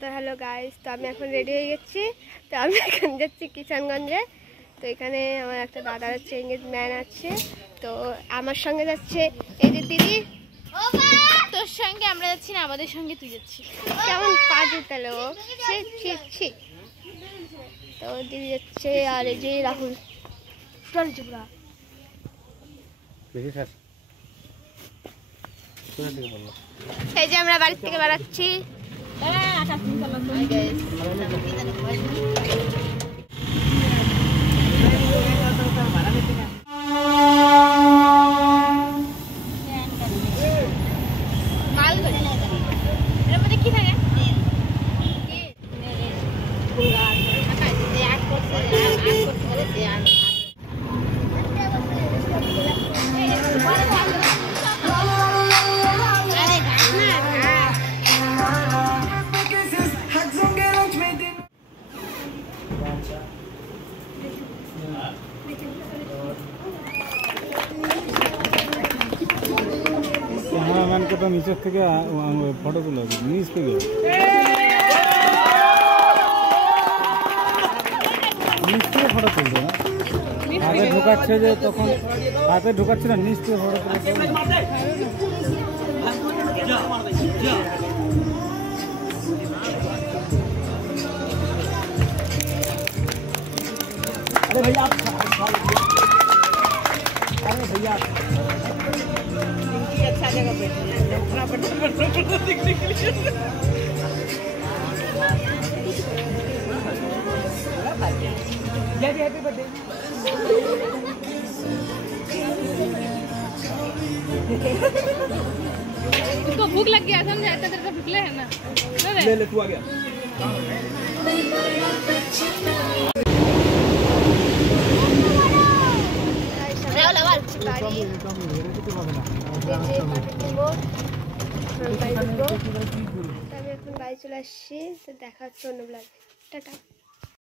তো hello guys, তো আমি এখন রেডি হয়ে গেছি। তো আমি এখন যাচ্ছি কিষানগঞ্জে। তো এখানে আমার একটা দাদার হচ্ছে এঙ্গেজমেন্ট আছে। তো আমার সঙ্গে যাচ্ছে এই যে দিদি। তোর সঙ্গে আমরা যাচ্ছি না, আমাদের সঙ্গে তুই যাচ্ছিস। কেমন পাজি তাহলে ও। তো দিদি যাচ্ছে আর এই যে রাহুল। এই যে আমরা বাড়ি থেকে বেড়াচ্ছি। ক্যামেরাম্যানকে তো নিচের থেকে ফটো তুলে নিচ থেকে ফটো তুলবে না, হাতে ঢোকাচ্ছে যে তখন হাতে ঢোকাচ্ছে না, নিচ থেকে ফটো তুলে। अरे भैया अच्छा जगह पे दिखने के लिए हैप्पी बर्थडे। इसको भूख लग गया, समझे? इतना देर का भूखले है ना, ले ले तू आ गया। আমি এখন বাড়ি চলে আসছি। তো দেখা হচ্ছে অন্য ব্লগে। টাটা।